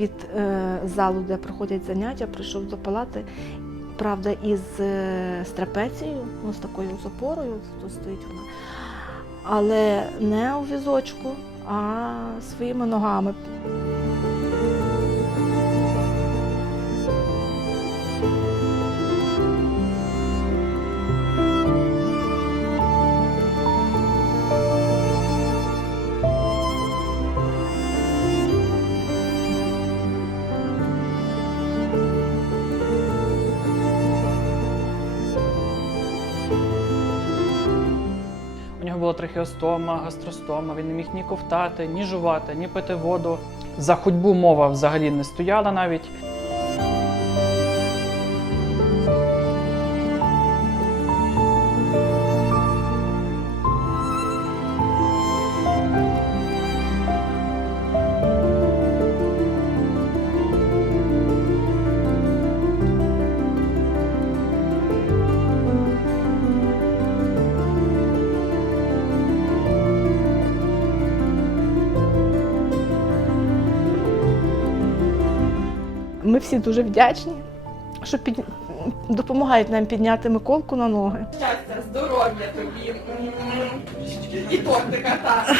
від е, залу, де проходять заняття, прийшов до палати. Правда, із е, з трапецією, ну, з такою з опорою, тут стоїть вона. Але не у візочку, а своїми ногами. Була трахеостома, гастростома, він не міг ні ковтати, ні жувати, ні пити воду. За ходьбу мова взагалі не стояла навіть. Ми всі дуже вдячні, що під... допомагають нам підняти Миколку на ноги. Щастя, здоров'я тобі. І тортика, так.